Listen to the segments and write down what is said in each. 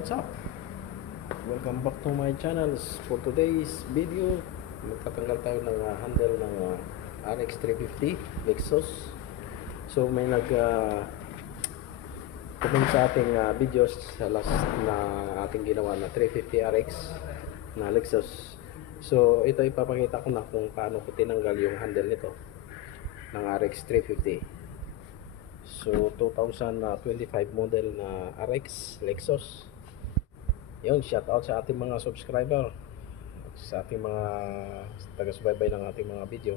what's up? Welcome back to my channels. For today's video, magtatanggal tayo ng handle ng RX 350 Lexus. So may comment sa ating videos sa last na ating ginawa na 350 RX na Lexus. So ito ipapakita ko na kung paano ko tinanggal yung handle nito ng RX 350. So 2025 model na RX Lexus. Yun, shout out sa ating mga subscriber, sa ating mga taga-subaybay ng ating mga video.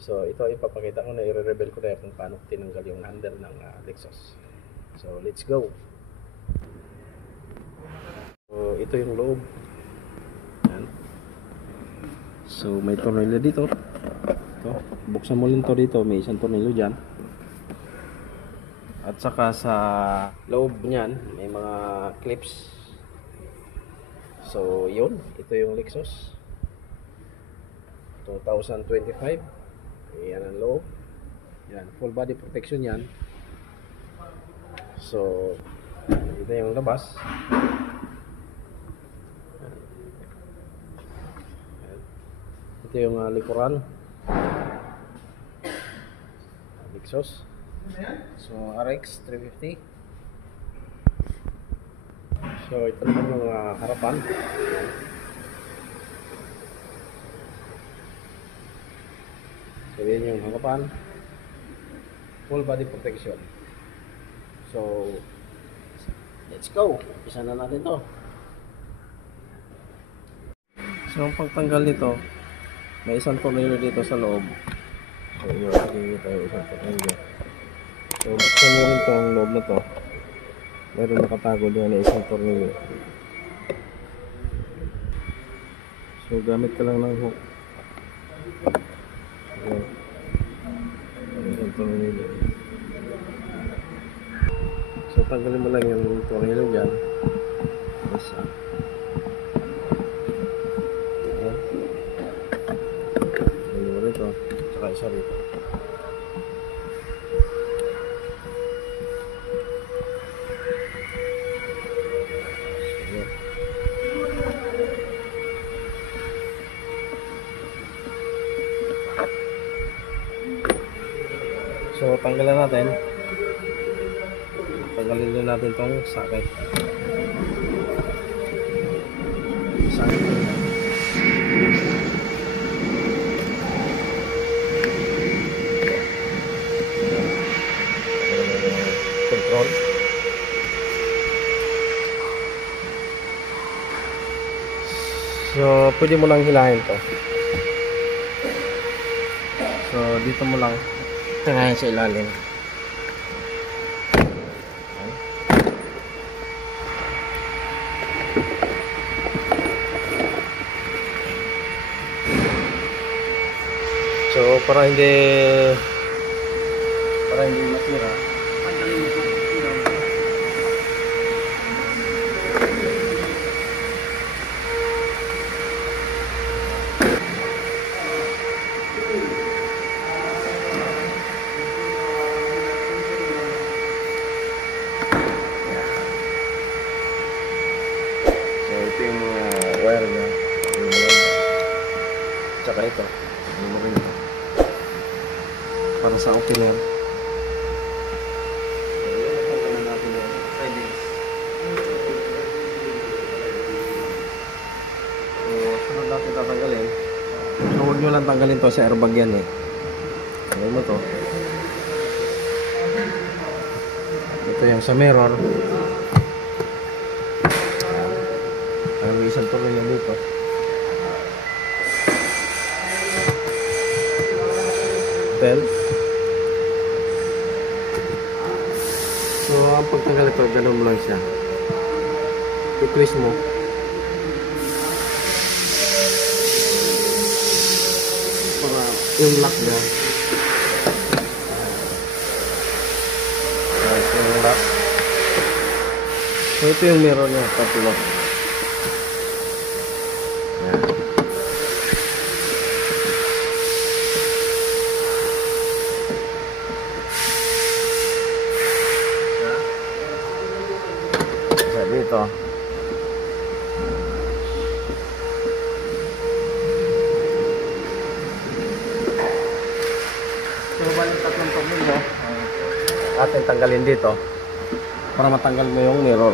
So ito ipapakita ko na, i-reveal ko na kung paano tinanggal yung handle ng Lexus. So let's go. So ito yung loob. Yan. So may tornilyo dito. Ito, buksan mo lang to dito, may isang tornilyo dyan. At saka sa loob niyan may mga clips. So yun, ito yung Lexus 2025. Yan ang loob. Yan, full body protection yan. So ito yung labas. Yan. Ito yung likuran Lexus. So RX 350. So ito naman yung harapan. So yan yung harapan, full body protection. So let's go, umpisa na natin to. So ang pagtanggal nito, may isang tornilyo dito sa loob. So yun, nakikita yung isang tornilyo. So buksan nyo rin itong loob na to. Meron nakatago doon na isang tornilyo. So gamit ka lang ng hook. Ayan. Isang tornilyo. So tanggalin mo lang yung tornilyo dyan. Isa. Ayan. Tanggalin mo rito. Tsaka isa rito. So tanggalan natin. Tanggalin din natin tong socket. Socket. Control. So pwede mo lang hilahin to. So dito mo lang tengahin sa ilalim. So para hindi masira, tanggalin mo ito. Ito yung wire niya, tsaka ito para sa opener. So sunod natin tatanggalin. So huwag nyo lang tanggalin to sa airbag yan eh. Ano mo to, ito yung sa mirror. May isang tornilyo dito. Belt. So ang pagtanggal ito, ganun mo lang siya. I-twist mo. Para yung lock niya. Ito yung lock. So ito yung mirror niya, tatlo. Dito natin tanggalin dito para matanggal mo yung mirror.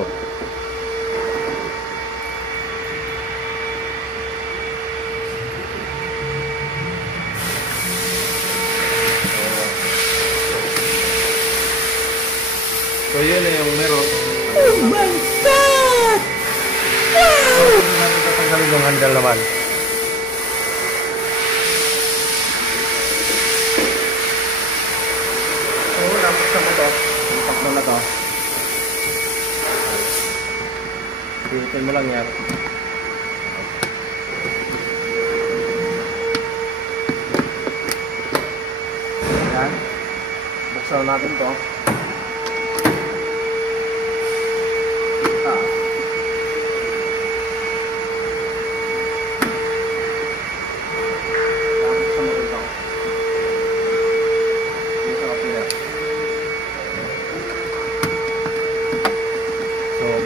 So yun na yung mirror. Oh my God! Wow! So, tatanggalin yung handle naman. So napaksa mo to. Takbo na to. Pihitin mo lang yan. Yan. Buksan natin to.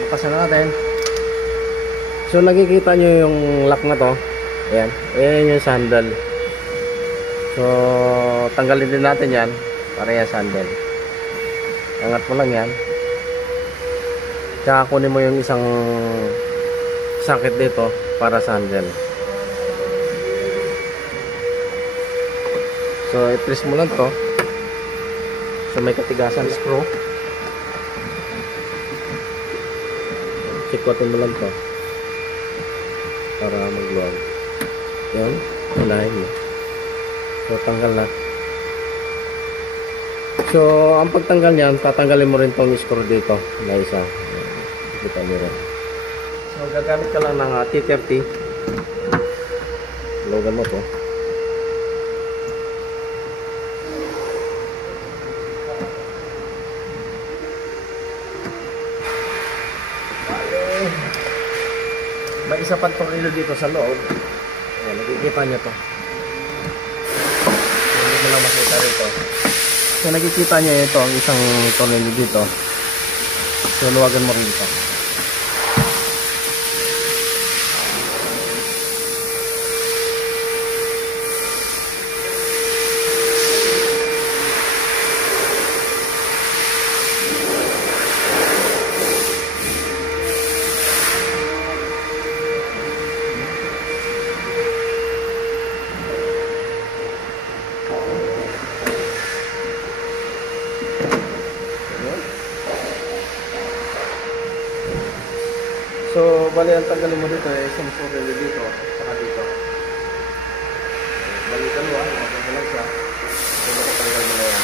Bukasan natin. So nakikita nyo yung lock na to. Ayan. Ayan yung sandal. So tanggalin din natin yan para yung sandal. Angat mo lang yan. Tsaka kunin mo yung isang sakit dito para sandal. So i-press mo lang to. So may katigasan screw. Sikwatin mo lang to para magluwag. Yan, unahin mo. So tanggal na. So ang pagtanggal niyan, tatanggalin mo rin tong screw dito na isa. Kita nyo rin. So gagamit ka lang ng T30. Logan mo to. May isa pang tornilyo dito sa loob. Ayan, nakikita nyo to. Hindi mo lang makita rito. So nakikita nyo ito, ang isang tornilyo dito. So luwagan mo rin ito. So, bali ang tanggalin mo dito ay isang tornilyo dito, saka dito. Bali dalawa, huwag mo lang siya. So, makatanggal mo na yan.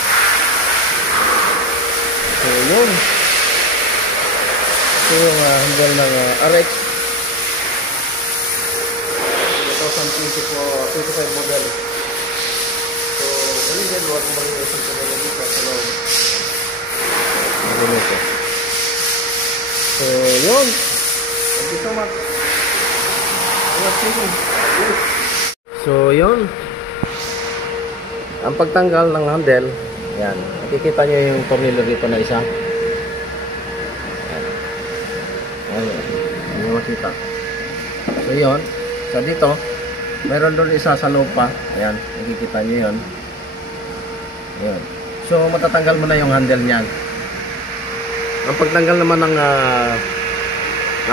So, yun. So, yung handle ng RX 2024-25 model. So, bali din, huwag mo rin isang tornilyo dito sa loob. Ganito. So, yun. Thank you so much. So yun, ang pagtanggal ng handle, yan, nakikita nyo yung tornilyo dito na isa. Ayan, hindi makita. So yun, so dito mayroon doon isa sa loob pa. Ayan, nakikita nyo yun. Ayan. So matatanggal mo na yung handle nyan. Ang pagtanggal naman ng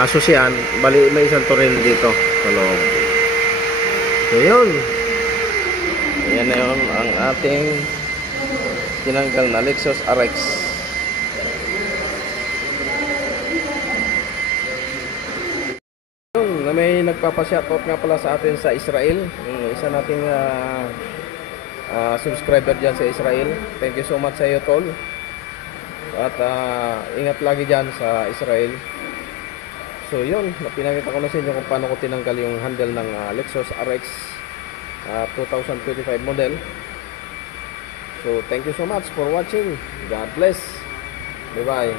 susian, bali may isang tornilyo dito sa loob. So yun, ayan na yun ang ating tinanggal na Lexus RX. Yun, na may nagpapashoutout nga pala sa atin sa Israel, yung isa nating subscriber dyan sa Israel. Thank you so much sa iyo, tol. At ingat lagi dyan sa Israel. So yun, pinakita ko na sa inyo kung paano ko tinanggal yung handle ng Lexus RX 2025 model. So thank you so much for watching. God bless. Bye bye.